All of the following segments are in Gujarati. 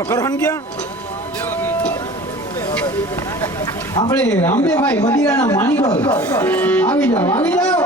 બોલો કરહન ક્યાં? આપણે રામદેવભાઈ મદિરાના માણિકોલ આવી જાઓ, આવી જાઓ.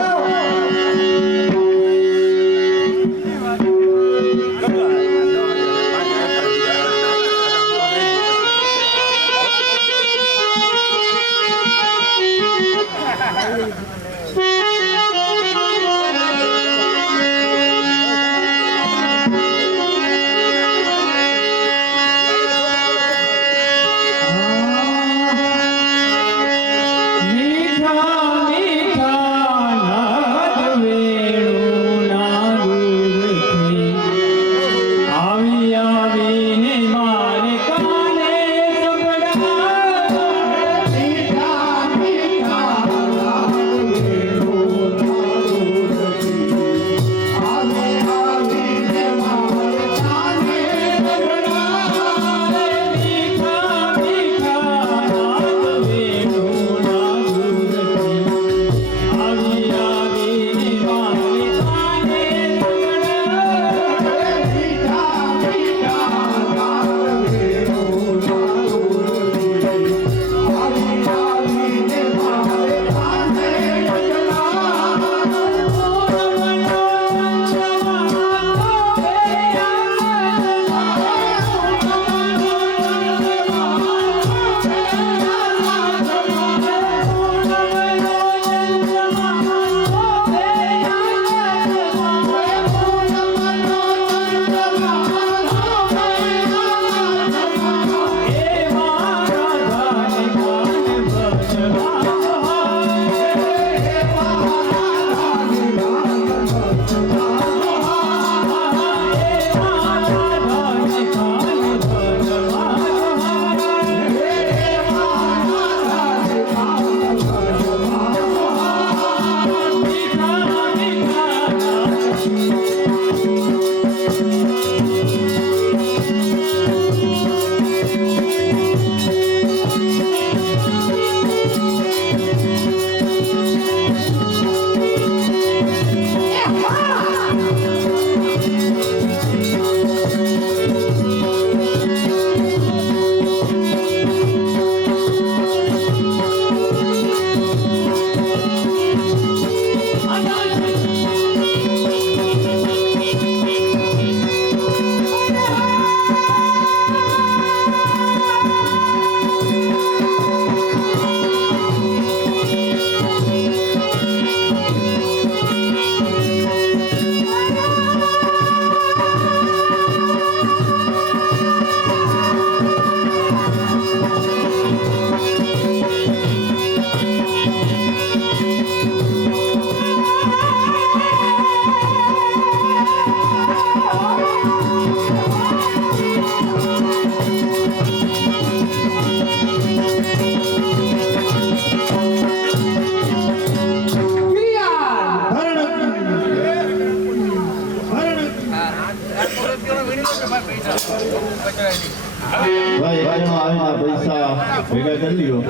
ભાઈ આવીને પૈસા ભેગા કરી લ્યો.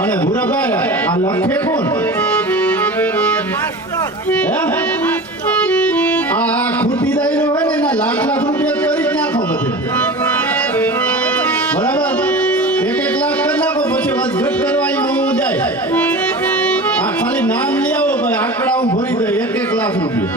અને ભૂરાભાઈ આ લખે કોણ? આ ખૂટી દાઈ હોય ને એના લાખ લાખ રૂપિયા કરી જ નાખો બધે. બરાબર? એક એક લાખ કરી નાખો પછી વધઘટ કરવા હું જાય. આ ખાલી નામ લઈ આવો ભાઈ, આંકડા હું ભરી દઈ 1-1 લાખ રૂપિયા.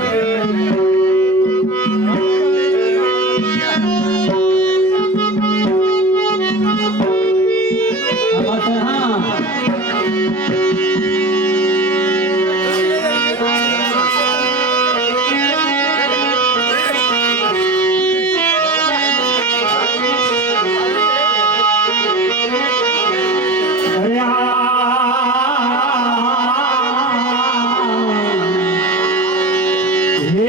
हे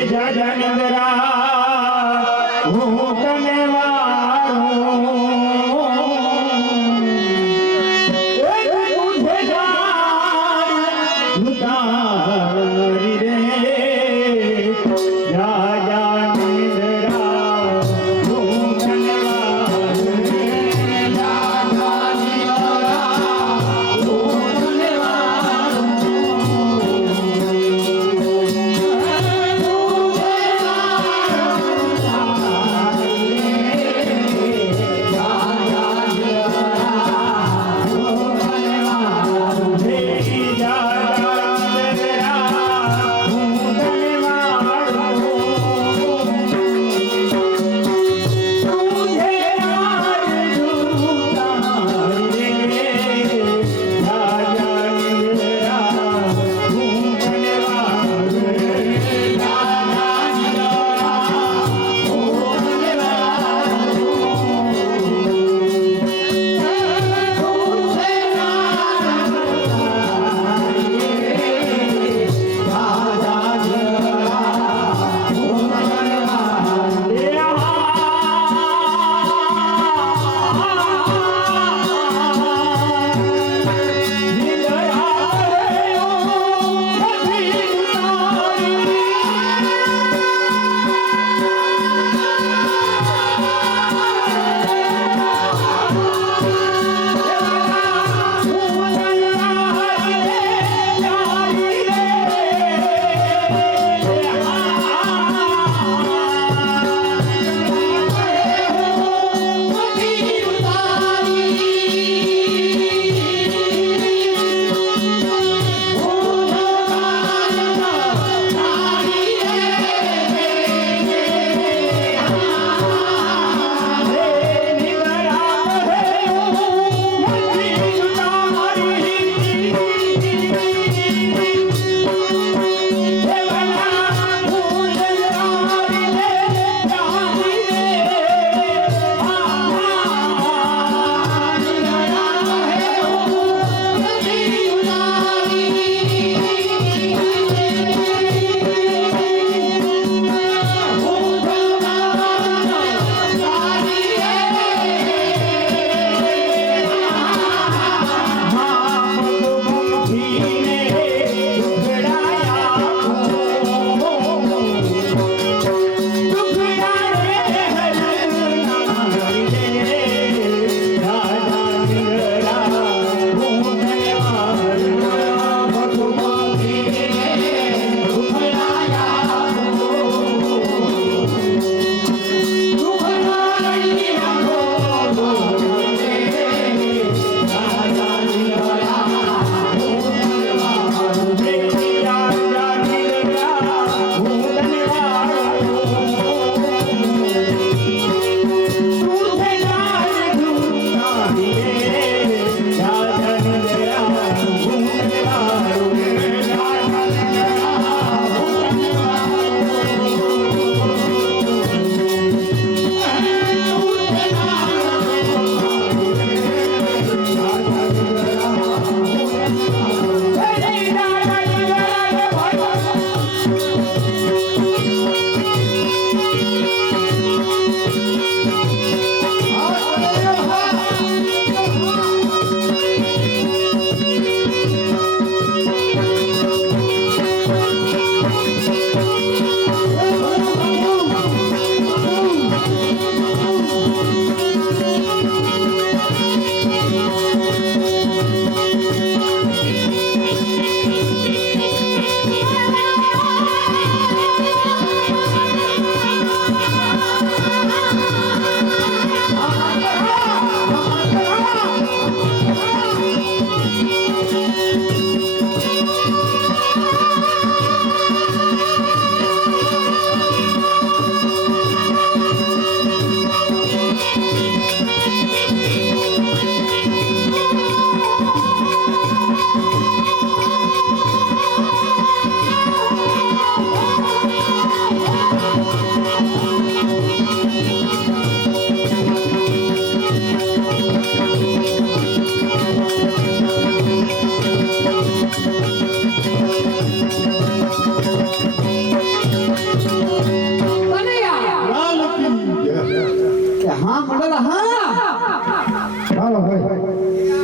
ચાલો ભાઈ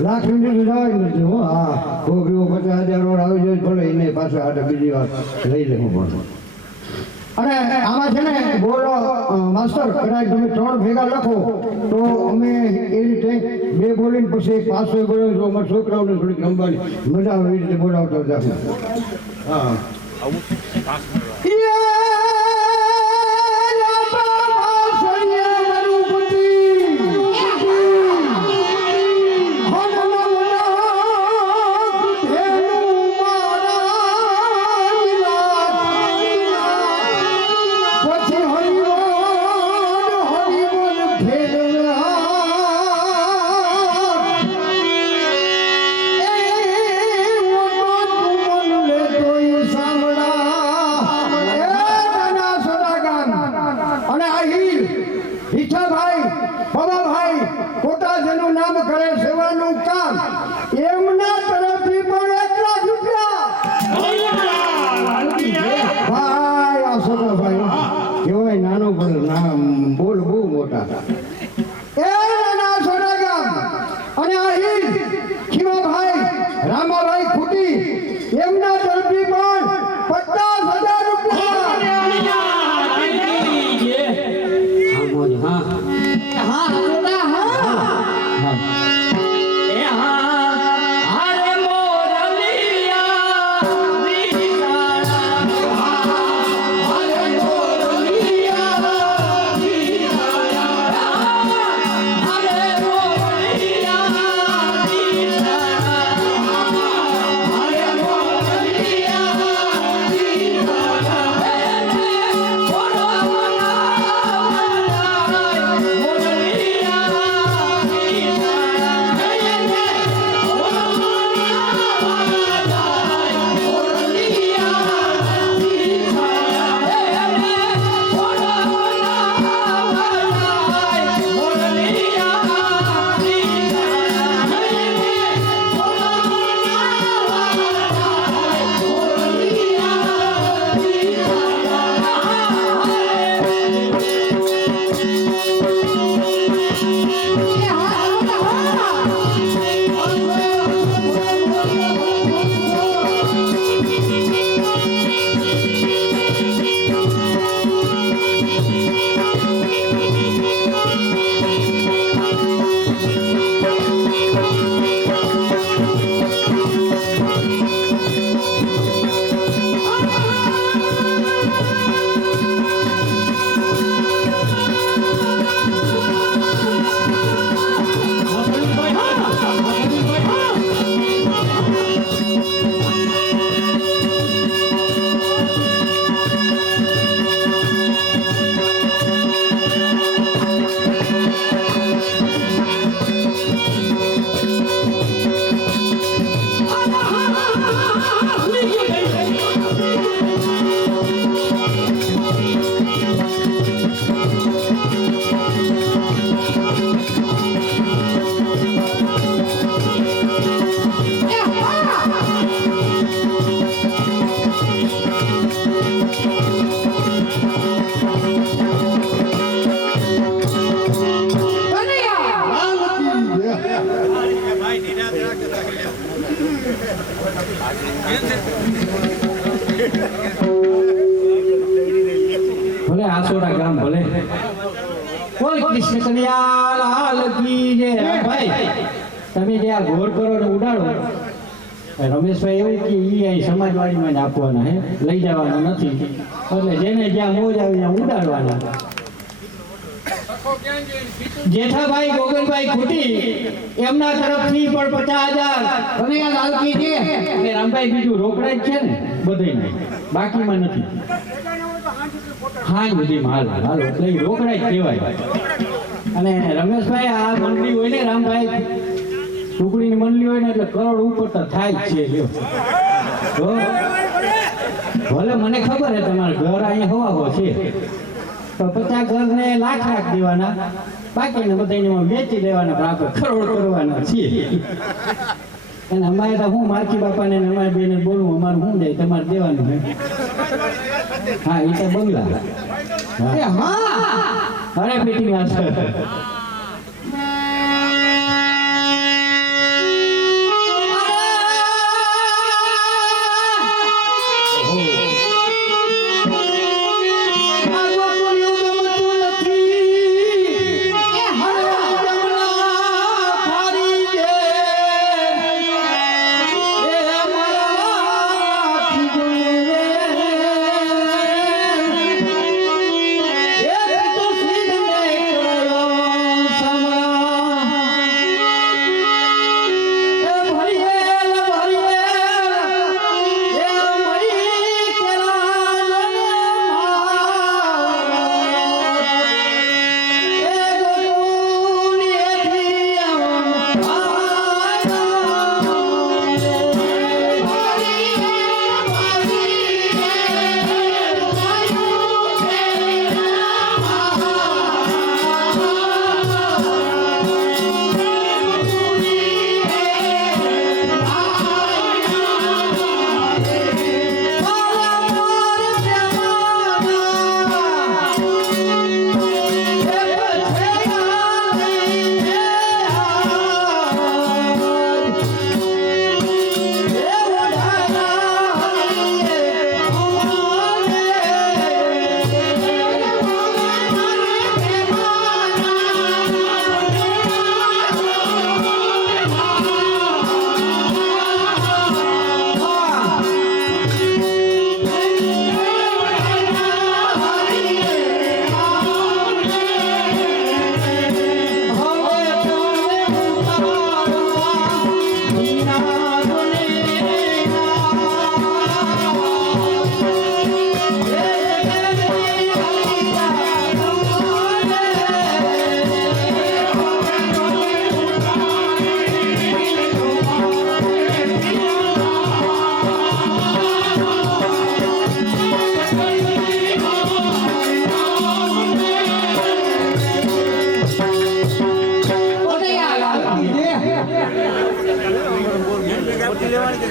લાખ મિનિટ જવાય નથી હો હા કોક એવો 50,000 રોડ આવી જાય ભલે એને પાછળ આટે બીજી વાર લઈ લેવું પણ અને આમાં છે ને બોલો માસ્ટર કદાચ તમે 3 ભેગા લખો તો અમે એ રીતે 2 બોલીને પછી 500 બોલો તો અમારા છોકરાઓને થોડીક રમવાની મજા આવે એ રીતે બોલાવતા જાવ હા નામ કરે સેવાનું કામ એમના તરફથી પણ 1 લાખ રૂપિયા ભાઈ આ સગા ભાઈ કેવાય નાનો પણ નામ બોલ બહુ મોટા એ નાના સોના ગામ અને આ હીર ખીમાભાઈ રામાભાઈ ખૂટી એમના તરફથી પણ 50,000 રૂપિયા ભલે આસોડા ગામ ભલે બોલ કૃષ્ણ કનૈયા લાલ કી જય ભાઈ તમે જે આ ઘોર કરો ને ઉડાડો રમેશભાઈ એવું કે ઈ અહીં સમાજવાડીમાં જ આપવાના હે લઈ જવાના નથી એટલે જેને જ્યાં મોજ આવી ત્યાં ઉડાડવાના જેઠાભાઈ ગોગનભાઈ ખૂટી એમના તરફથી પણ 50,000 કનૈયા લાલ કી જય અને રામભાઈ બીજું રોકડા જ છે ને બધાય બાકીમાં નથી હા બધી માલ હાલો એટલે રોકડા જ કહેવાય અને રમેશભાઈ આ મંડળી હોય ને રામભાઈ ટુકડીની મંડળી હોય ને એટલે કરોડ ઉપર તો થાય જ છે લ્યો ભલે મને ખબર છે તમારા ઘર અહીંયા હવા છે તો 50 ઘરને લાખ દેવાના બાકીને બધાને વેચી દેવાના પણ આપણે કરોડ કરવાના છીએ અને અમારે તો હું મારકી બાપાને અમારે બેને બોલવું અમારું શું જાય તમારે દેવાનું હે હા એ તો બંગલા હા અરે પેટી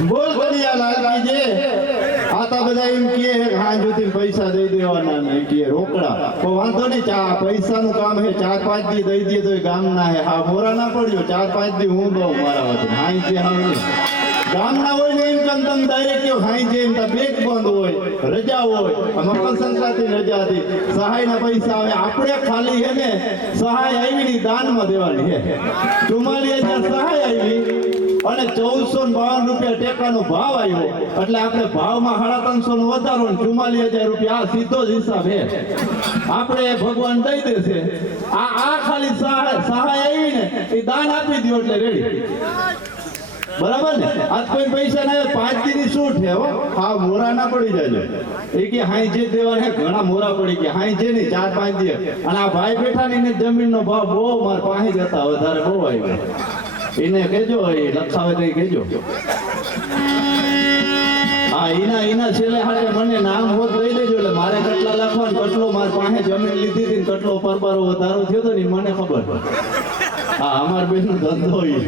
બોલ કડિયા લાલજી આતા બધા એમ કહે હા જોતી પૈસા દઈ દેવાના ને કે રોકડા તો વાંધો નહીં ચા પૈસાનું કામ હે 4-5 દી દઈ દે તો ગામના હે હા મોરા ના પડ્યો 4-5 દી હું દઉં મારા વખતે હાઈ છે હા ગામના હોય ને એમ કામ તમે ડાયરેક્ટ કયો હાઈ છે એમ તા બેગ બંધ હોય રજા હોય મકર સંક્રાંતિ રજા હતી સહાયના પૈસા આવે આપણે ખાલી હે ને સહાય આવી ની દાનમાં દેવાની હે 44,000 સહાય આવી અને 1452 રૂપિયા ટેકાનો ભાવ આવ્યો એટલે આપણે ભાવમાં 350 નો વધારો ને 44,000 રૂપિયા આ સીધો જ હિસાબ હે આપણે ભગવાન દઈ દેશે આ ખાલી સહાય આવી ને એ દાન આપી દો એટલે રેડી બરાબર ને આજ કોઈ પૈસા ના 5 દી ની છૂટ છે હો હા મોરા ના પડી જાય એ કે હાઈ જે દેવા હે ઘણા મોરા પડી ગયા હાઈ જે નહીં 4-5 દી અને આ ભાઈ બેઠા ની જમીનનો ભાવ બહુ માર પાસે જતા વધારે બહુ આવ્યો એને કહેજો એ લખાવે તો કહેજો હા એના છેલ્લે હારે મને નામ હોત દઈ દેજો એટલે મારે કેટલા લખવાનું કેટલો માર પાસે જમીન લીધી હતી કેટલો પરબારો વધારો થયો હતો ને મને ખબર હા અમાર બેન નો ધંધો ઈ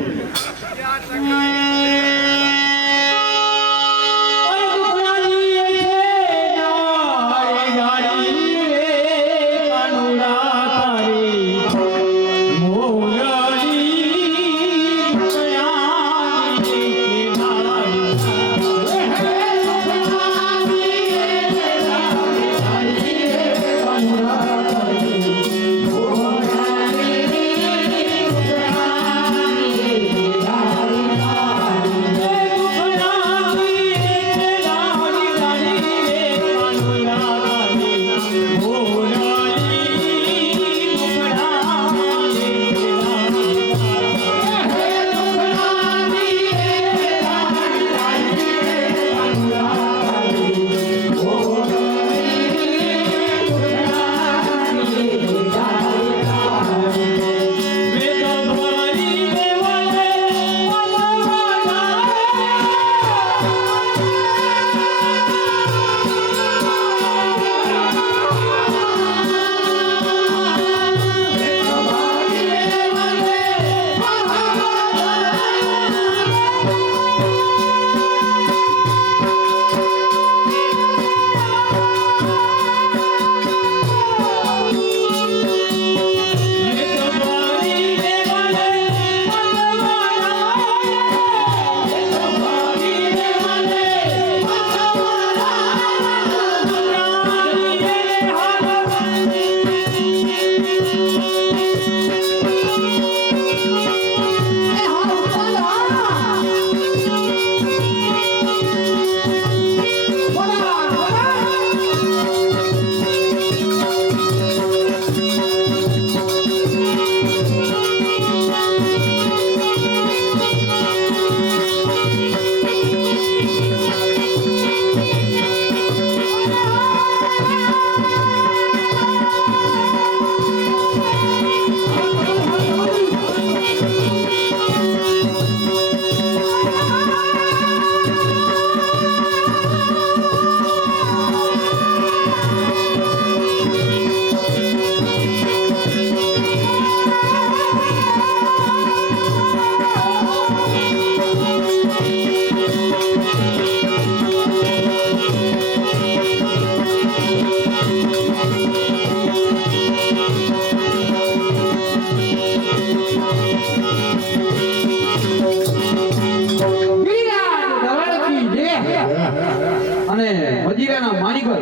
અને મજીરાના માણિકો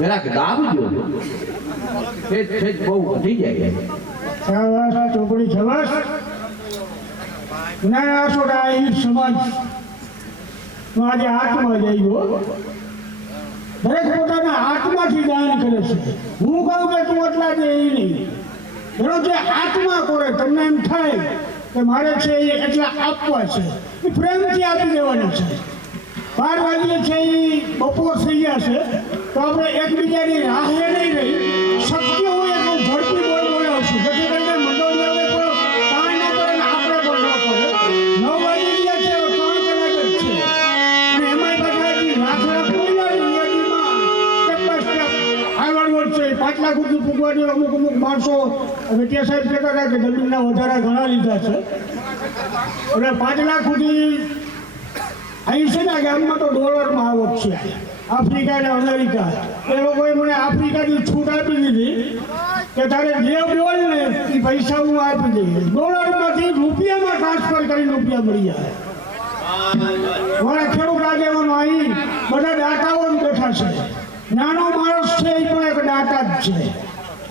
જરાક દાબજો તે બહુ વધી જાય શાબાશ ચોપડી શાબાશ ના છોડા એ સમાજ આજે આત્મા જઈયો દરેક પોતાના આત્માથી દાન કરે છે હું કહું કે તું એટલા દે એ નહીં એનો જે આત્મા કરે તમને એમ થાય કે મારે છે એ એટલા આપવા છે એ પ્રેમથી આપી દેવાના છે 12 વાગ્યે છે એ બપોર થઈ ગયા છે તો આપણે એકબીજાની રાહે નહીં રહી શક્ય હોય એટલું ઝડપી બોલાવશું જેથી કરીને મંડળીઓને પણ કાંઈ ના કરે ને આપણે પણ ન કરે 9 વાગી ગયા છે 3 કલાક જ છે અને એમાંય પાછા લાખડા પોઈલાની યાદીમાં સ્ટેપ બાય સ્ટેપ આગળ વધશે 5 લાખ સુધી પૂગવાની અમુક માણસો વેટિયા સાહેબ કહેતા હતા કે જમીનના વધારા ઘણા લીધા છે એટલે 5 લાખ સુધી અહીં છે ને ગામમાં તો ડોલરમાં આવક છે. આફ્રિકા ને અમેરિકા એ લોકોએ મને આફ્રિકાની છૂટ આપી દીધી કે તારે જે બોલ ને એ પૈસા હું આપી દઈશ. ડોલરમાંથી રૂપિયામાં ટ્રાન્સફર કરીને રૂપિયા મળી જાય. મારા ખેડૂત આગેવાનો અહીં બધા દાતાઓ બેઠા છે. નાનો માણસ છે એ પણ એક દાતા જ છે.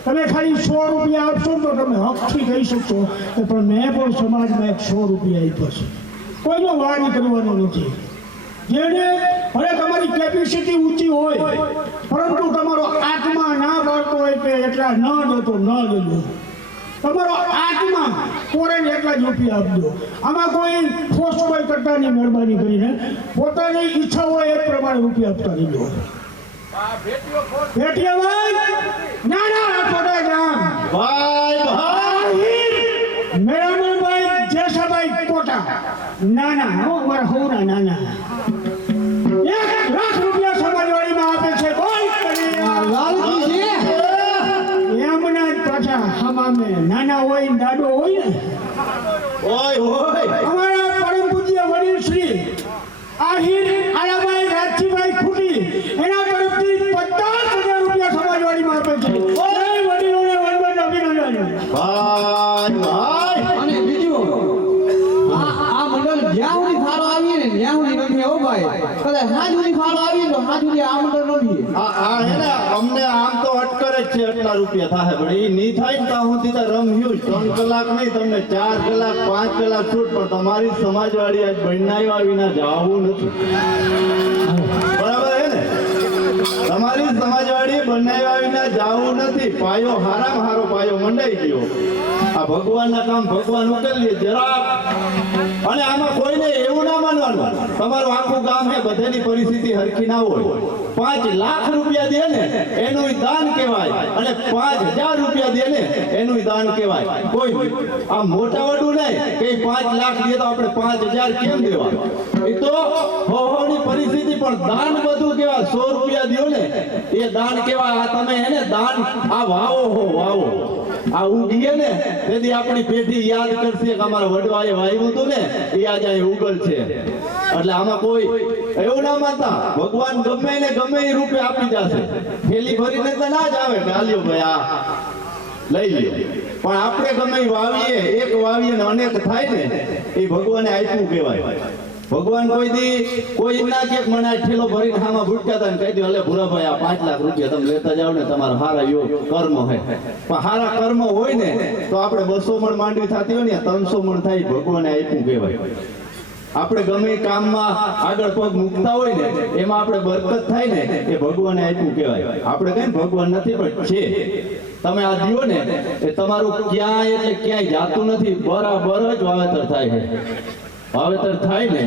તમે ખાલી 100 રૂપિયા આપશો તો તમે હકથી કહી શકશો કે પણ મેં પણ સમાજમાં એક 100 રૂપિયા આપ્યો છે. કોઈનો વાદ કરવાનો નથી. જેને ભલે તમારી કેપેસિટી ઊંચી હોય પરંતુ તમારો આત્મા ના પાડતો હોય કે એટલા ન દેતો ન દેજો. તમારો આત્મા કોરેને એટલા જ રૂપિયા આપજો. આમાં કોઈ ફોર્સફુલ કરતાની મહેરબાની કરીને પોતાની ઈચ્છા હોય એ પ્રમાણે રૂપિયા આપતા રહેજો. ભેટિયાભાઈ નાના પોતા ગામ ભાઈ મેરામણભાઈ જેસાભાઈ પોતા નાના હો મારા હોના નાના 1 લાખ રૂપિયા સમાજવાડીમાં આપે છે. બોલ લાલજી છે એમના જ પાછા હમામે નાના હોય ને દાદો હોય ને ઓય અમારા પરમ પૂજ્ય વડીલ શ્રી આહિર આલાભાઈ રાજજીભાઈ ખૂટી એના તરફથી 50,000 રૂપિયા સમાજવાડીમાં આપે છે. જય વડીલોને વંદન અભિનંદન. ભાઈ અને બીજું આ મંડળ જ્યાં સુધી ફાળો આવીએ ને ત્યાં સુધી નથી હો ભાઈ. કદાચ હાથ સુધી ફાળો આવીએ તો હાથ સુધી આ મંડળ નથી. આ હે ને અમને આમ તો અટકરે જ છે એટલા રૂપિયા થાય પણ એ નહીં થાય ને ત્યાં સુધી તો રમ્યું 3 કલાક નહીં તમને 4 કલાક 5 કલાક છૂટ પણ તમારી સમાજવાડી આજ બનાવ્યા વિના જવું નથી. બરાબર હે ને તમારી સમાજવાડી બનાવ્યા વિના જવું નથી. પાયો હારામાં હારો પાયો મંડાઈ ગયો. આ ભગવાનના કામ ભગવાન ઉકેલીએ જરા. અને આમાં કોઈને એવું ના માનવાનું તમારું આખું ગામ હે બધાની પરિસ્થિતિ હરખી ના હોય. 5 લાખ રૂપિયા દે ને એનું દાન કહેવાય અને 5,000 રૂપિયા દે ને એનું દાન કહેવાય. કોઈ આ મોટા વડું નહીં કે 5 લાખ દે તો આપણે 5,000 કેમ દેવા? એ તો હોની પરિસ્થિતિ પણ દાન બધું કહેવાય. 100 રૂપિયા દો ને એ દાન કહેવાય. આ તમે હે ને દાન આ વાવો હો વાવો. આ ઉગીએ ને તેથી આપણી પેઢી યાદ કરશે કે અમારા વડવાએ વાવ્યું હતું ને એ આજે અહીં ઉગલ છે. એટલે આમાં કોઈ એવું ના માનતા. ભગવાન ગમે ને ગમે એ રૂપે આપી જશે. થેલી ભરીને તો ના જ આવે કે હાલ્યો ભાઈ આ લઈ લ્યો. પણ આપણે ગમે એ વાવીએ એક વાવીએ ને અનેક થાય ને એ ભગવાને આપ્યું કહેવાય. ભગવાન કોઈ દી કોઈ ના કે મને આ ઠેલો ભરીને હામાં ભૂટકા હતા ને કહી દે હલે ભૂરાભાઈ આ 5 લાખ રૂપિયા તમે લેતા જાઓ ને તમારા હારા યોગ કર્મ હે. પણ હારા કર્મ હોય ને તો આપણે 200 મણ માંડવી થતી હોય ને 300 મણ થાય ભગવાને આપ્યું કહેવાય. આપણે ગમે એ કામમાં આગળ પગ મૂકતા હોય ને એમાં આપણે બરકત થાય ને એ ભગવાને આપ્યું કહેવાય. આપણે કઈ ભગવાન નથી પણ છે. તમે આ દિયો ને એ તમારું ક્યાંય એટલે ક્યાંય જાતું નથી. બરાબર જ વાવેતર થાય છે. વાવેતર થાય ને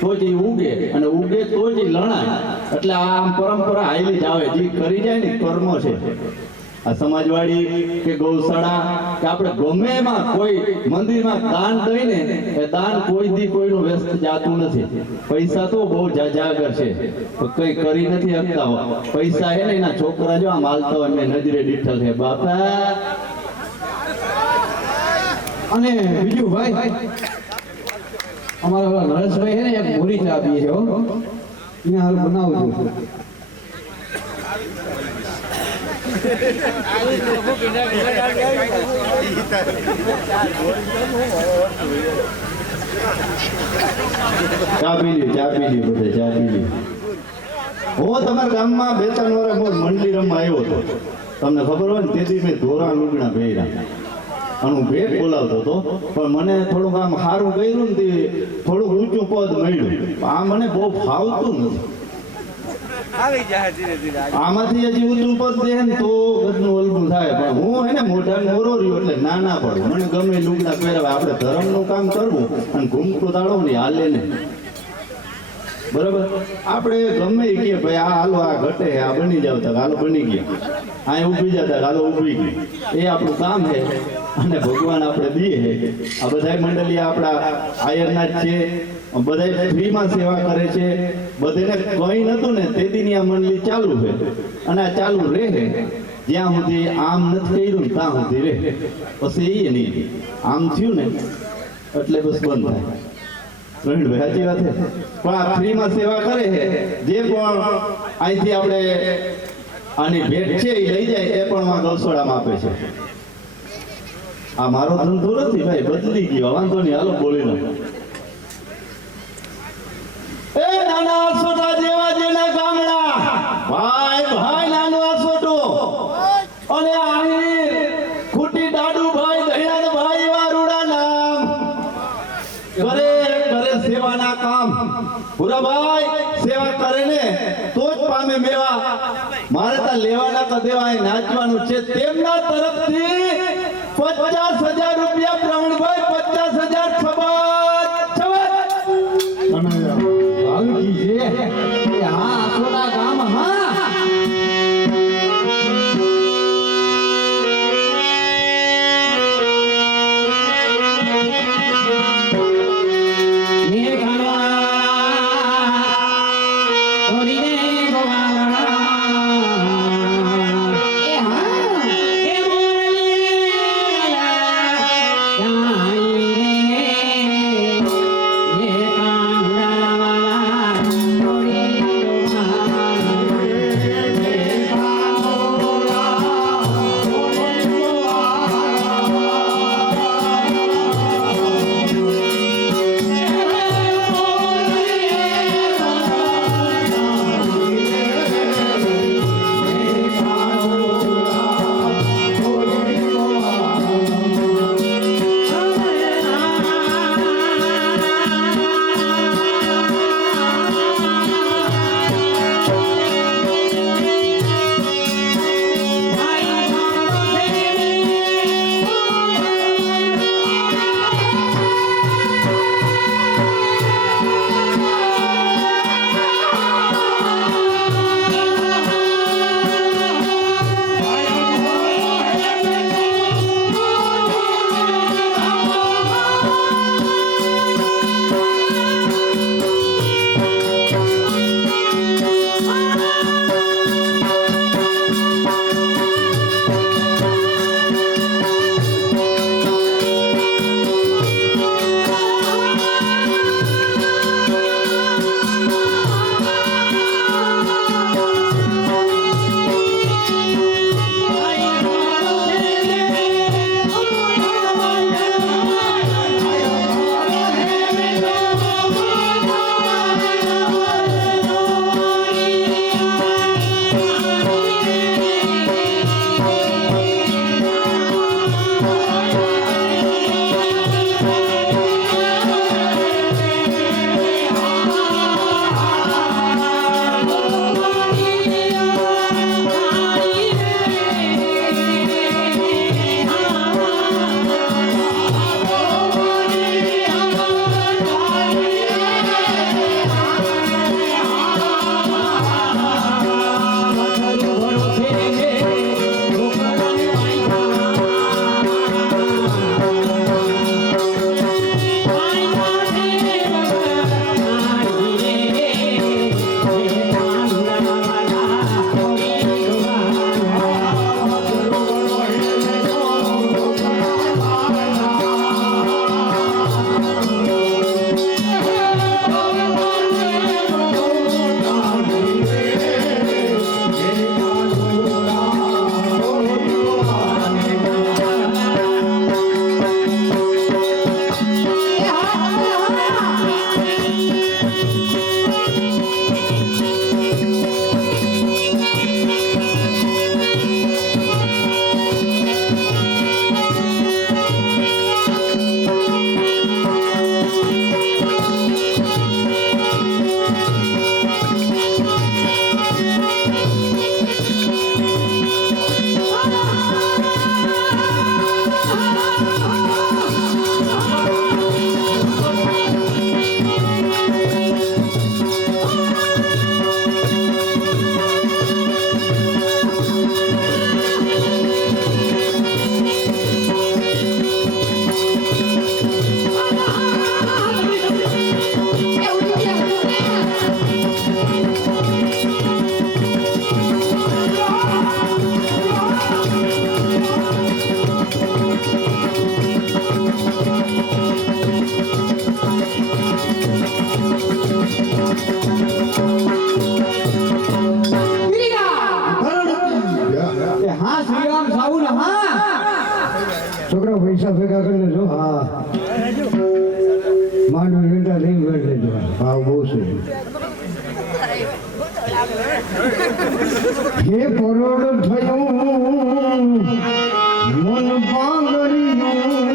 તો જ ઉગે અને ઉગે તો જ લણાય. એટલે આ પરંપરા હાલી જ આવે. જે કરી જાય ને કર્મ છે. આ સમાજવાડી કે ગૌશાળા કે આપણે ગમે એમાં કોઈ મંદિરમાં દાન દઈને એ દાન કોઈ દી કોઈનું વ્યસ્ત જાતું નથી. પૈસા તો બહુ જાજાગર છે કઈ કરી નથી શકતા. પૈસા હે ને એના છોકરા જો આમ હાલતા હોય મેં નજરે દીઠલ છે બાપા. અને બીજું ભાઈ અમારા નરેશભાઈ છે ને એક મોરી ચા પીએ છે હો. એને હાલ બનાવજો. ચા પી લ્યો ચા પી લ્યો બધે ચા પી લ્યો. હું તમારા ગામમાં 2-3 વર્ષ મંડળી રમવા આવ્યો હતો. તમને ખબર હોય ને તેથી મેં ધોરા લુગડા પહેર્યા અને હું ભેટ બોલાવતો હતો. પણ મને થોડુંક આમ સારું કર્યું ને તે થોડુંક ઊંચું પદ મળ્યું. આ મને બહુ ફાવતું નથી. આમાંથી હજી ઊંચું પદ દે ને તો બધું ઓલવું થાય. પણ હું હે ને મોઢા મોરો રહ્યો એટલે ના પડું. મને ગમે લુગડા પહેરવા. આપણે ધર્મનું કામ કરવું અને ઘૂમતું તાળો ને હાલે ને બરાબર. આપણે ગમે એ કે ભાઈ આ હાલો આ ઘટે આ બની જાવ તો હાલો બની ગયા. આ ઊભી જતા હાલો ઊભી ગઈ. એ આપણું કામ છે અને ભગવાન આપણે દઈએ. આ બધા મંડળી આપણા આયરના જ છે. બધા ફ્રીમાં સેવા કરે છે. બધાને કઈ નતું ને તેદીની આ મંડળી ચાલુ છે અને આ ચાલુ રહે. જ્યાં સુધી આમ નથી કર્યું ને ત્યાં સુધી રહે. પછી એ નહીં આમ થયું ને એટલે બસ બંધ થાય. પ્રવીણભાઈ સાચી વાત છે પણ આ ફ્રીમાં સેવા કરે છે જે પણ અહીંથી આપણે આની ભેટ છે એ લઈ જાય એ પણ માં ગૌશાળામાં આપે છે આ મારો ધંધો નથી ભાઈ બદલી ગયો વાંધો નહીં હાલો બોલી લો એ નાના આસોટા જેવા જેના ગામડા ભાઈ ભાઈ નાનો આસોટો અને આહીર ખુટી દાડુ ભાઈ દયાળ ભાઈ વારુડા નામ કરે કરે સેવાના કામ પૂરા ભાઈ સેવા કરે ને તો જ પામે મેવા મારે તા લેવાના ક દેવા નાચવાનું છે તેમના તરફથી 50,000 રૂપિયા પ્રવીણભાઈ 50,000 છબત અને ભાવજી છે એ હા આસોડા ગામ હા ને કાનવા ઓરીને ગોવાળા એ હા એ છે હે પરોડ થયું મન પાંગળ્યું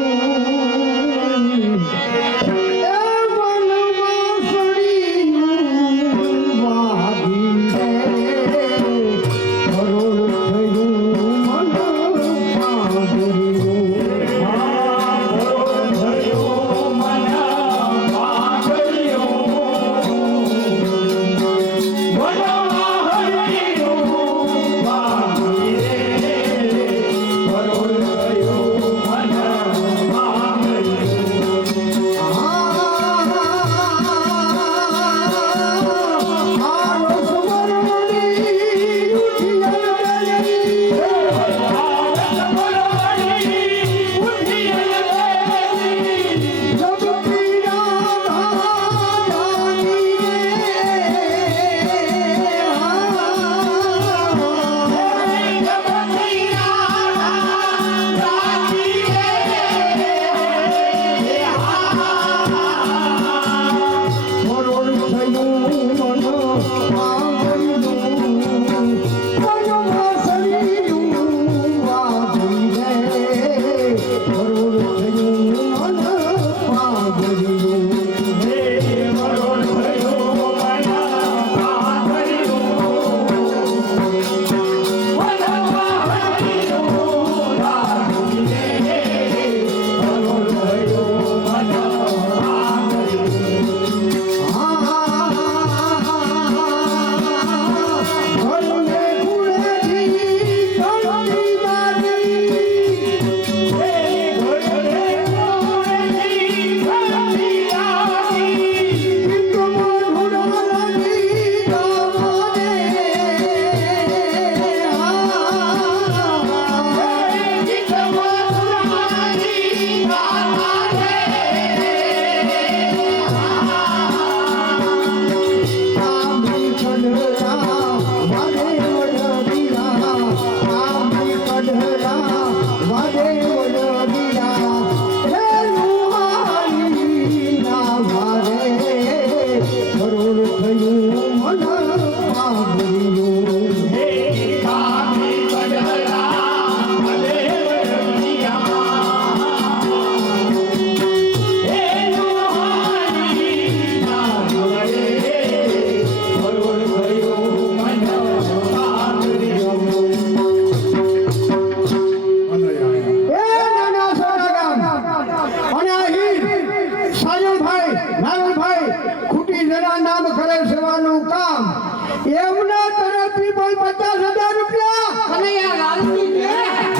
એમના તરફથી બોલ 50,000 રૂપિયા કનૈયા લાલજી છે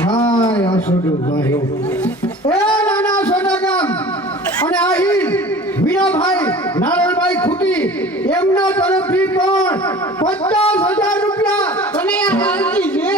હાય આસોડો ભાઈઓ એ નાના સોનાગામ અને આહી વીરાભાઈ નારણભાઈ ખૂટી એમના તરફથી પણ 50,000 રૂપિયા કનૈયા લાલજી છે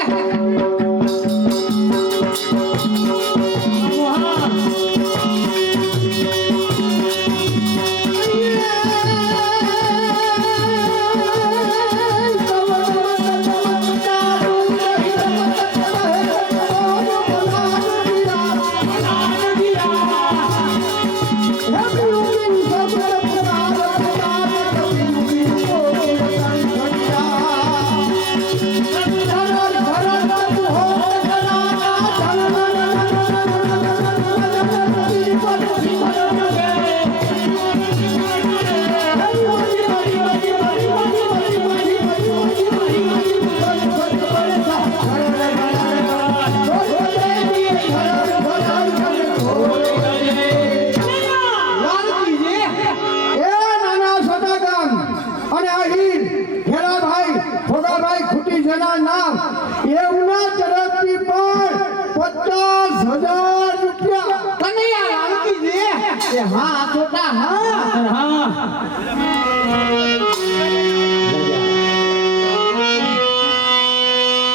હા છોટા હા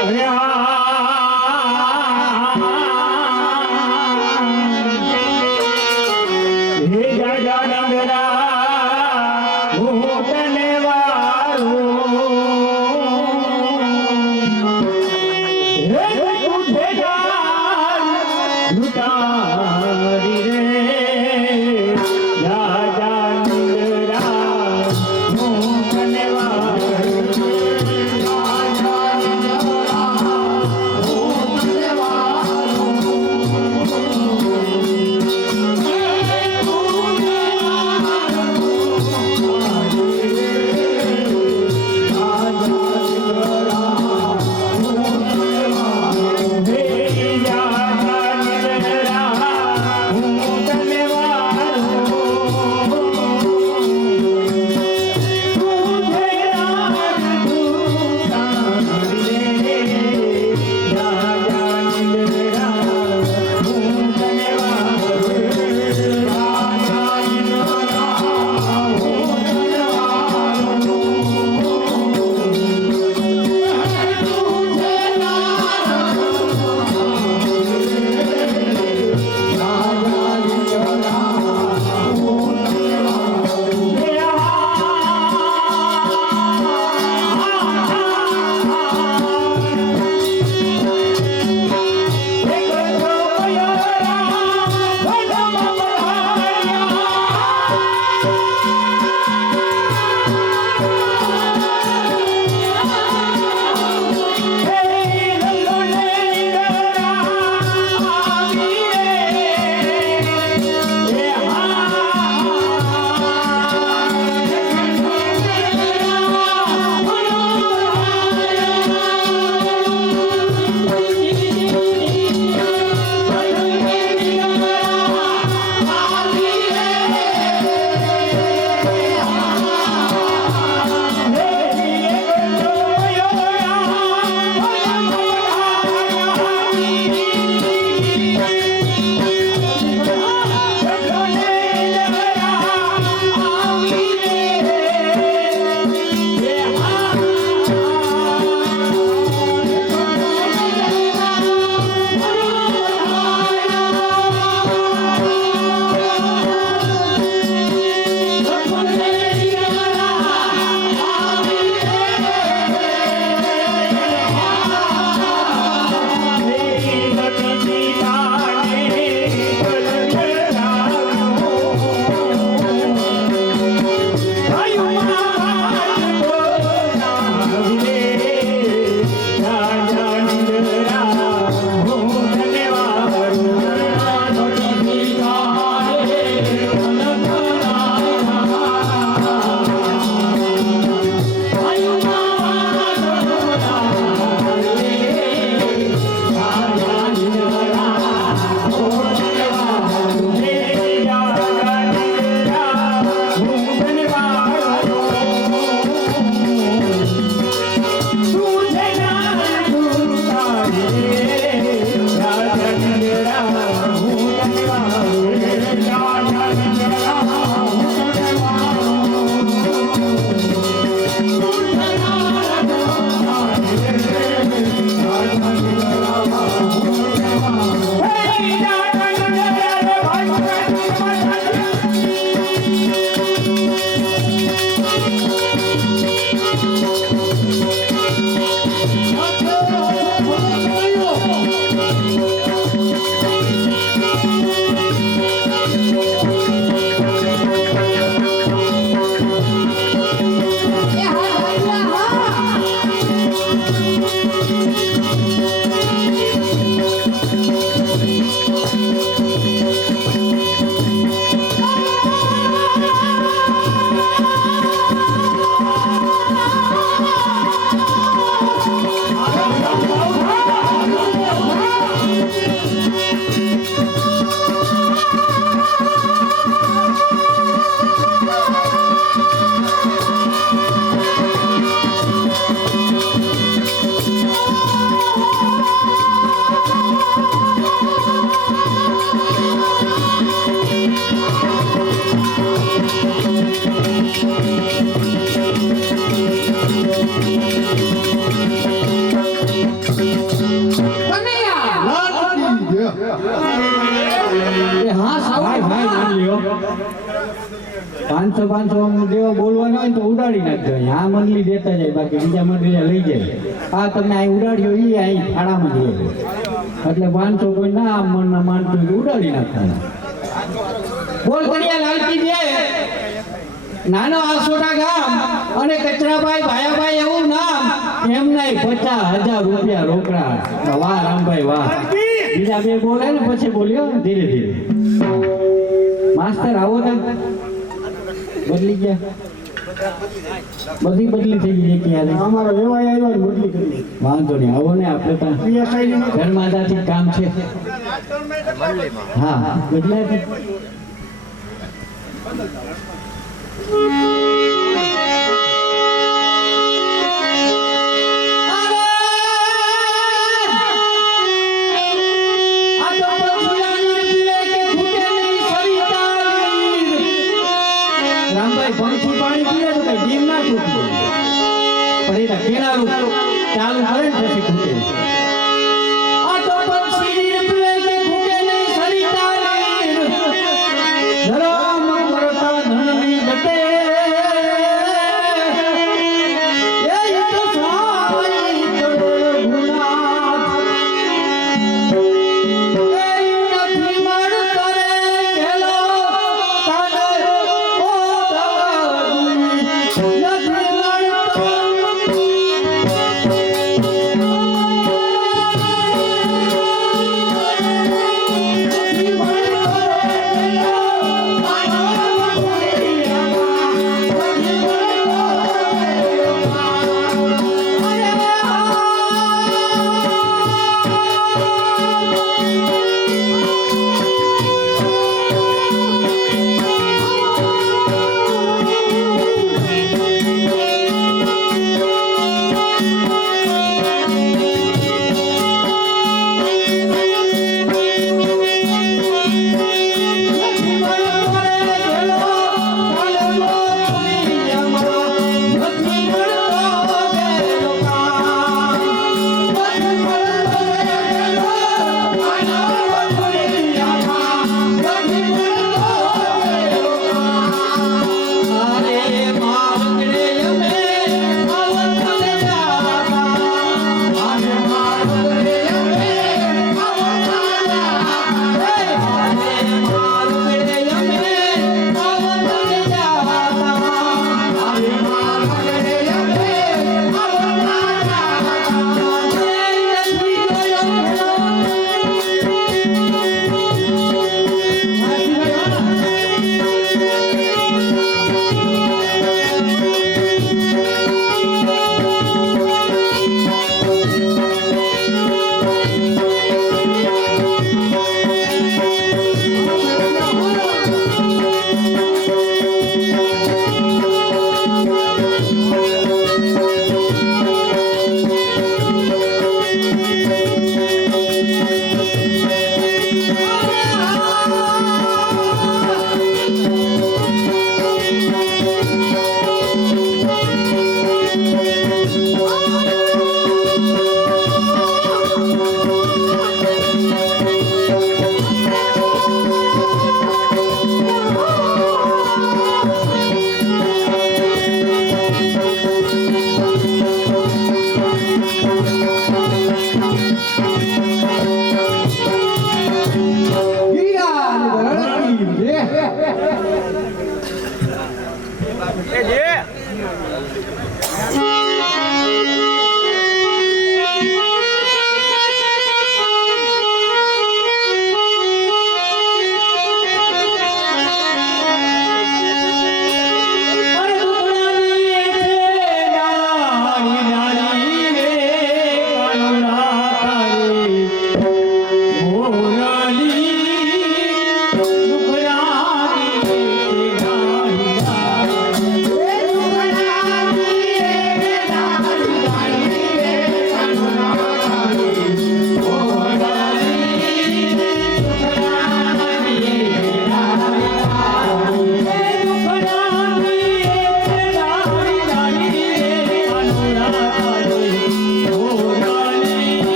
અરે હે જાજા ડંગરા હું તને વાળું હે તું ભેગા લૂટારી રે જાજા ડંગરા એ હા ભાઈ ભાઈ માન લ્યો 500 આમ દેવા બોલવાનો હોય તો ઉડાડી નાખજો આ મંડલી દેતા જાય બાકી બીજા મંડલી લઈ જાય આ તમને અહીં ઉડાડ્યો ઈ અહીં ફાળામાં જ રહે એટલે 500 કોઈ ના મન માનતું હોય તો ઉડાડી નાખવાના બોલ કડિયા લાલજી દે નાનો આસોટા ગામ અને કચરાભાઈ ભાયાભાઈ એવું નામ એમના 50,000 રૂપિયા રોકડા વાહ રામભાઈ વાહ બીજા બે બોલે ને પછી બોલ્યો ધીરે ધીરે માસ્તર આવો ને બદલી ગયા બધી બદલી થઈ ગઈ કે યાર અમારો એવાય આવ્યો ને બદલી કરી વાંધો નહીં આવો ને આપણે તો ઘરમાં જાતી કામ છે હા બદલાય રામભાઈ ભણથી પાણી પીએ તો કઈ જીવ ના છૂટે પણ એના કેનારું ચાલુ કરે ને પછી ખૂટે આ તો પક્ષી પીએ કે ખૂટે નહીં સરિતા ધરમ કરતા ધનની ઘટે એ તો સ્વામી કરોડ ગુના નથી મળ કરે ગેલો કાગળ નથી મળતો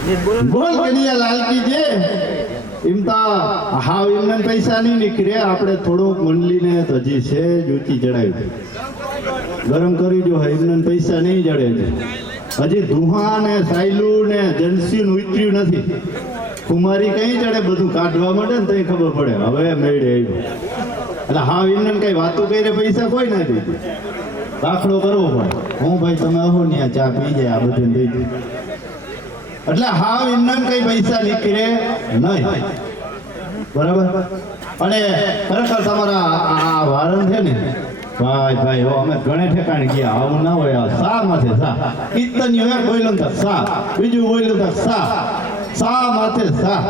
બોલ કડિયા લાલકી જે ઇમતા હાવ એમને પૈસા નહીં નીકળે આપણે થોડુંક મંડલીને તો હજી છે ઊંચી ચડાવી ગરમ કરી જો એમને પૈસા નહીં જડે હજી ધુહા ને સાયલું ને જનસી ઉતર્યું નથી કુમારી કઈ ચડે બધું કાઢવા માંડે ને તઈ ખબર પડે હવે મેળે આવ્યો એટલે હાવ એમને કઈ વાતો કરીને પૈસા કોઈ નથી દાખલો કરવો પડે હું ભાઈ તમે આવો ને ચા પી જાય આ બધું દઈ દઉં એટલે હાવ એમને કઈ પૈસા નીકળે નહીં બરાબર અને ખરેખર તમારા આ વારન છે ને ભાઈ ભાઈ અમે ઘણે ઠેકાણે ગયા આવું ના હોય સા માથે સા કીર્તન એક બોલ્યું તો સા બીજું બોલ્યું તો સા માથે સા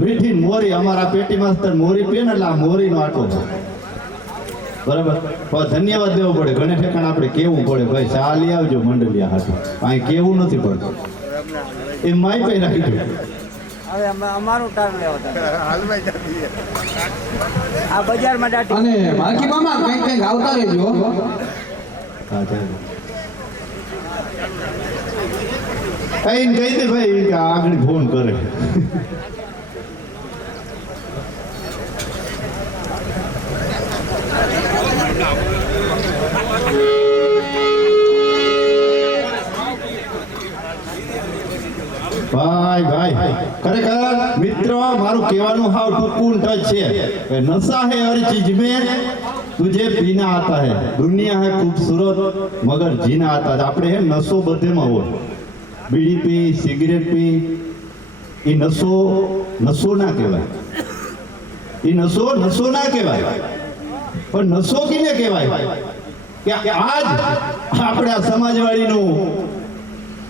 મીઠી મોરી અમારા પેટી માસ્તર મોરી પીએ ને એટલે આ મોરીનો આટો છે બરાબર પણ ધન્યવાદ દેવો પડે ઘણે ઠેકાણે આપણે કેવું પડે ભાઈ ચા લઈ આવજો મંડલિયા હાથું અહીં કેવું નથી પડતું એ માઈ પે રાખી દો હવે અમારું ટાઈમ લેવો આ બજારમાં દાટી અને બાકી મામા કંઈક આવતા રહેજો હા ચાલો કહી દે ભાઈ કે આગળ ફોન કરે ભાઈ ભાઈ ખરેખર મિત્રો મારું કહેવાનું હાવ ટૂંકું ટચ છે નશા है हर चीज में तुझे पीना आता है दुनिया है खूबसूरत मगर जीना आता है આપણે હે નશો બધેમાં હોય બીડી પી સિગરેટ પી એ નશો ના કહેવાય એ નશો ના કહેવાય પણ નશો કેને કહેવાય કે આજ આપણે આ સમાજવાળીનું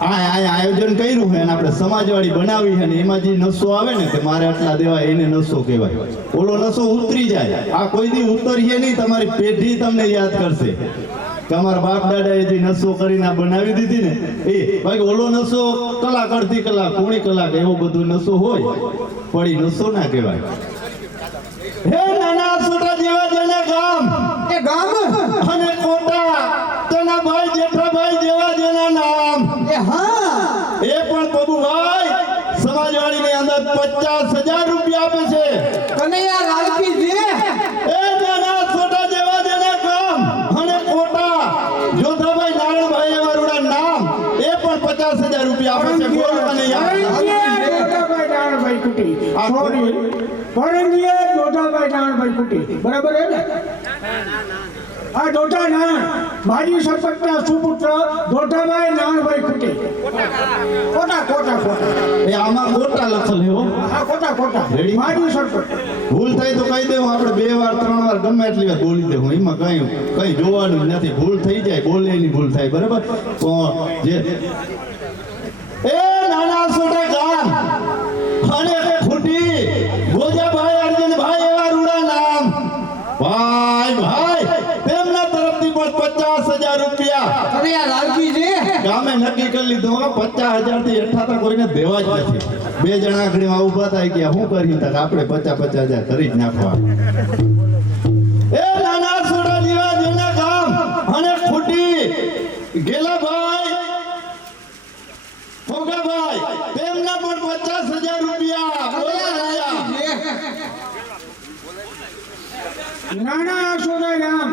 આયોજન કર્યું છે અને આપણે સમાજવાળી બનાવી છે ને એમાં જે નશો આવે ને કે મારે આટલા દેવાય એને નશો કહેવાય ઓલો નશો ઉતરી જાય આ કોઈ દી ઉતરીએ નહીં તમારી પેઢી તમને યાદ કરશે કે અમારા બાપ દાદાએ જે નશો કરીને બનાવી દીધી ને એ ભાઈ ઓલો નશો કલાક અડધી કલાક પોણી કલાક એવો બધો નશો હોય પણ એ નશો ના કહેવાય હે નાના છોટા જેવા જેના ગામ એ ગામ અને કોટા તેના ભાઈ જેઠાભાઈ જેવા જેના નામ એ હા એ પણ પ્રભુભાઈ સમાજવાડીની અંદર 50,000 રૂપિયા આપે છે કનૈયા લાલકી જે એ નાના છોટા જેવા જેના ગામ અને કોટા જોધાભાઈ નારાયણભાઈ એવા રૂડા નામ એ પણ 50,000 રૂપિયા આપે છે બોલ કનૈયા દોઢાભાઈ નારાયણભાઈ કુટી સોરી પરંગીએ દોઢાભાઈ નારાયણભાઈ કુટી બરાબર હે ને આ દોઢા ના માજી સરપંચના સુપુત્ર દોઢાભાઈ નારાયણભાઈ કુટી કોટા એ આમાં કોટા લખેલ હે હો આ કોટા રેડી? માજી સરપંચ ભૂલ થાય તો કહી દેવું આપણે 2 વાર 3 વાર ગમે એટલી વાર બોલી દેવું એમાં કઈ જોવાનું જ નથી ભૂલ થઈ જાય બોલેલી ભૂલ થાય બરાબર પણ જે એ નાના છોટા ગામ અને ખુટી ગોજાભાઈ અર્જુનભાઈ એવા રૂડા નામ ભાઈ તેમના તરફથી પણ 50,000 રૂપિયા કનૈયા લાલકી જે ગામે નક્કી કરી લીધું 50,000 થી હેઠા કોઈને દેવા જ નથી બે જણા આગળ ઉભા થાય કે શું કરી તક આપણે 50,000 કરી જ નાખવા એ નાના સોડા જેવા જેના ગામ અને ખુટી ગેલાભાઈ ફોગાભાઈ તેમના પણ 50,000 રૂપિયા નાના સોના ગામ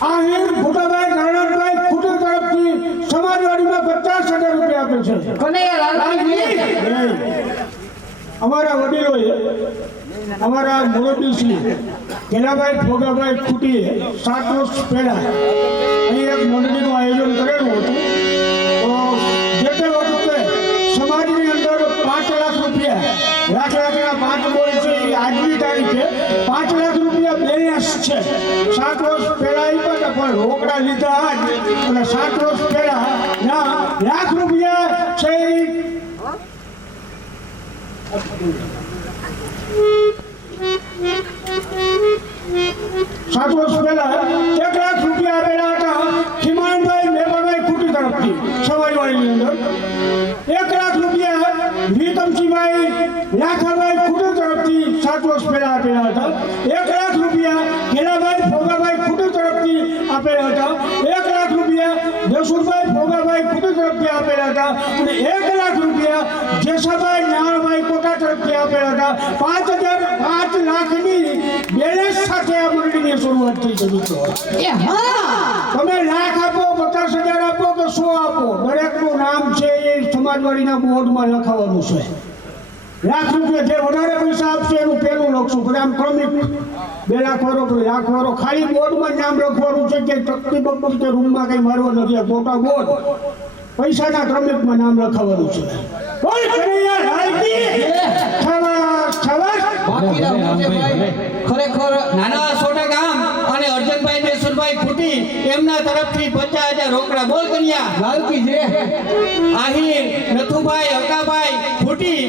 આ હિર ભૂટાભાઈ નારાયણભાઈ કુટી તરફથી સમાજવાડીમાં 50,000 રૂપિયા આપે છે કનૈયા લાલકી જે અમારા વડીલોએ અમારા મુરબ્બીશ્રી ગેલાભાઈ ફોગાભાઈ કુટીએ 7 વર્ષ પહેલા અહીં એક મંડળીનું આયોજન કરેલું હતું તો જે તે વખતે સમાજની અંદર 5 લાખ રૂપિયા લાખના 5 બોલ છે એ આજની તારીખે 5 લાખ રૂપિયા બેલેન્સ છે 7 વર્ષ પહેલા આપ્યા હતા પણ રોકડા લીધા આજ અને 7 વર્ષ પહેલા ના લાખ રૂપિયા છે ઈ 7 વર્ષ પહેલા 1 લાખ રૂપિયા આપેલા હતા ખીમાનભાઈ મેવાભાઈ કુટી તરફથી સમાજવાડીની અંદર 1 લાખ રૂપિયા વીતમસિંહભાઈ લાખાભાઈ કુટી તરફથી 7 વર્ષ પહેલા આપેલા હતા 1 લાખ રૂપિયા ગેલાભાઈ ફોગાભાઈ કુટી તરફથી આપેલા હતા 1 લાખ રૂપિયા દેશુભાઈ ફોગાભાઈ નાણભાઈ ખુદ તરફથી આપેલા હતા અને 1 લાખ રૂપિયા જેસાભાઈ નાણભાઈ કોટા તરફથી આપેલા હતા. 5 લાખની બેલેન્સ સાથે આ મંડળીની શરૂઆત થઈ છે મિત્રો. તમે લાખ આપો, 50,000 આપો કે 100 આપો, દરેકનું નામ છે એ સમાજવાડીના બોર્ડમાં લખાવવાનું છે. લાખ રૂપિયા જે વધારે પૈસા આપશે એનું પેલું લખશું, પછી આમ ક્રમિક 2 લાખ વાળો, પછી લાખ વાળો, ખાલી બોર્ડમાં નામ લખવાનું છે કે તકતી બકતી કે રૂમમાં કઈ મારવા નથી. આ ખોટા બોર્ડ પૈસાના ક્રમિકમાં નામ લખાવવાનું છે. બોલ કનૈયા લાલકી શાબાશ, શાબાશ. બાકીના મોટેભાઈ ખરેખર નાના સોડા ગામ અને અર્જનભાઈ ને સુરભાઈ ખૂટી એમના તરફથી 50,000 રોકડા. બોલ કન્યા લાલકી જે આહિર નથુભાઈ હકાભાઈ ખૂટી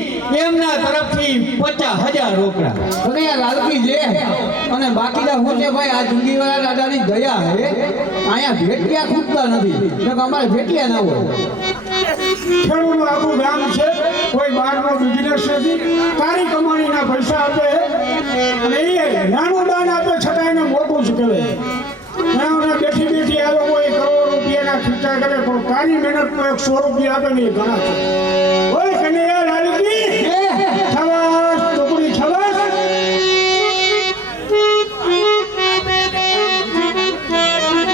એમના તરફથી 50,000 રોકડા. કનૈયા લાલકી જે અને બાકીના મોટેભાઈ આ જુંગીવાળા દાદાની દયા હે અહીંયા ભેટિયા ખૂટતા નથી, નકર અમારે ભેટિયા ના હોય. ખેડૂતનું આખું ગામ છે, કોઈ બહારનો બિઝનેસ નથી, તારી કમાણીના પૈસા આપે અને એ નાનું દાન આપે છતાં એને મોટું જ કહેવાય. નાના બેઠી બેઠી આ લોકો કરોડ રૂપિયાના ખર્ચા કરે પણ તારી મહેનતનો 100 રૂપિયા આપે ને એ ઘણા છે. બોલ